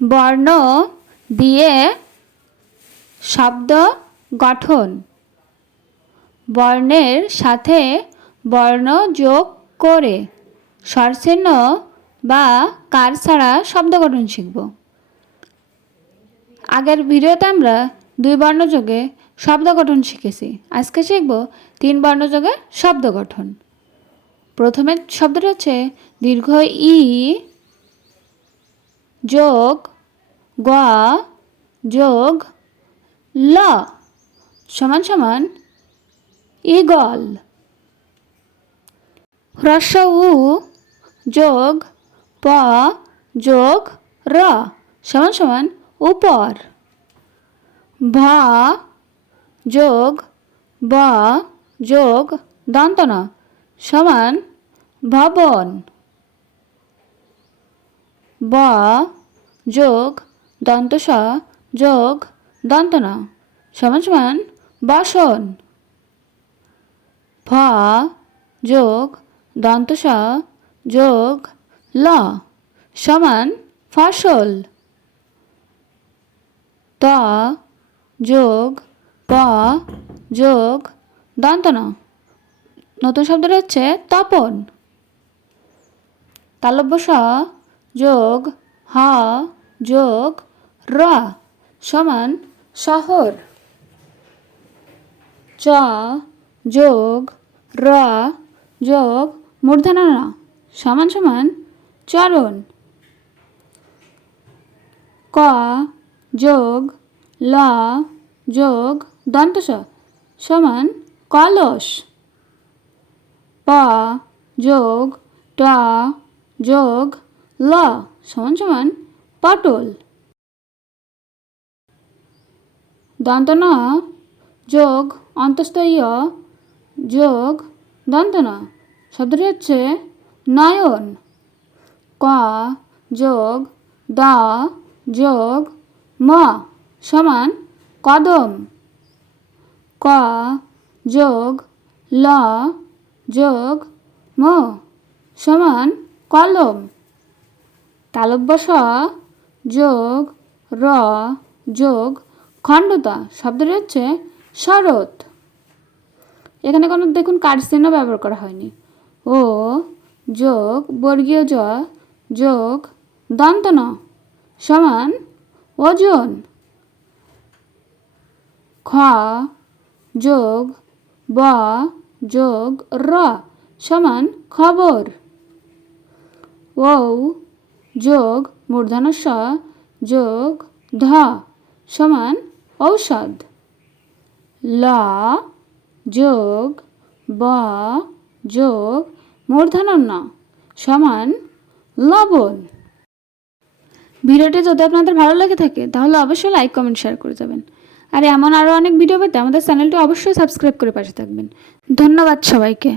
বর্ণ দিয়ে শব্দ গঠন। বর্ণের সাথে বর্ণ যোগ করে স্বরচিহ্ন বা কার ছাড়া শব্দ গঠন শিখব। আগের ভিডিওতে আমরা দুই বর্ণ যোগে শব্দ গঠন শিখেছি। আজকে শিখব তিন বর্ণ যোগে শব্দ গঠন। প্রথমে শব্দটা হচ্ছে দীর্ঘ ই যোগ গ যোগ ল সমান সমান ইগল। হ্রস্ব উ যোগ প যোগ র সমান সমান উপর। ভ যোগ ব যোগ দন্তনা সমান ভবন। ব যোগ দন্তস যোগ দন্তনা সমান সমান বাসন। ফ যোগ দন্তস যোগ, ল। সমান ফসল। ত, যোগ, প, যোগ দন্তনা নতুন শব্দটা হচ্ছে তপন। তালব্য স, যোগ, হ, যোগ র সমান শহর। চ যোগ র যোগ মূর্ধনা ন সমান সমান চরণ। ক যোগ ল যোগ দন্তস সমান কলস। প যোগ ট যোগ ল সমান সমান পটল। দন্তন? যোগ অন্তস্তয় যোগ, দন্তন। শব্দটি হচ্ছে নয়ন। ক, যোগ, দ, যোগ, ম সমান কদম। ক, যোগ, ল, যোগ, ম সমান কলম। তালব্য স, যোগ, র, যোগ খণ্ডতা শব্দটি হচ্ছে শরৎ। এখানে কোনো দেখুন কার চিহ্ন ব্যবহার করা হয়নি। ও যোগ বর্গীয় জ যোগ দন্তন সমান ওজন। খ যোগ ব যোগ র সমান খবর। ও যোগ মূর্ধন্য স যোগ ধ সমান ঔষধ। ল, যোগ, ব, যোগ মূর্ধন্য সমান লবণ। ভিডিওটি যদি আপনাদের ভালো লেগে থাকে, তাহলে অবশ্যই লাইক কমেন্ট শেয়ার করে যাবেন। আর এমন আরও অনেক ভিডিও পেতে আমাদের চ্যানেলটি অবশ্যই সাবস্ক্রাইব করে পাশে থাকবেন। ধন্যবাদ সবাইকে।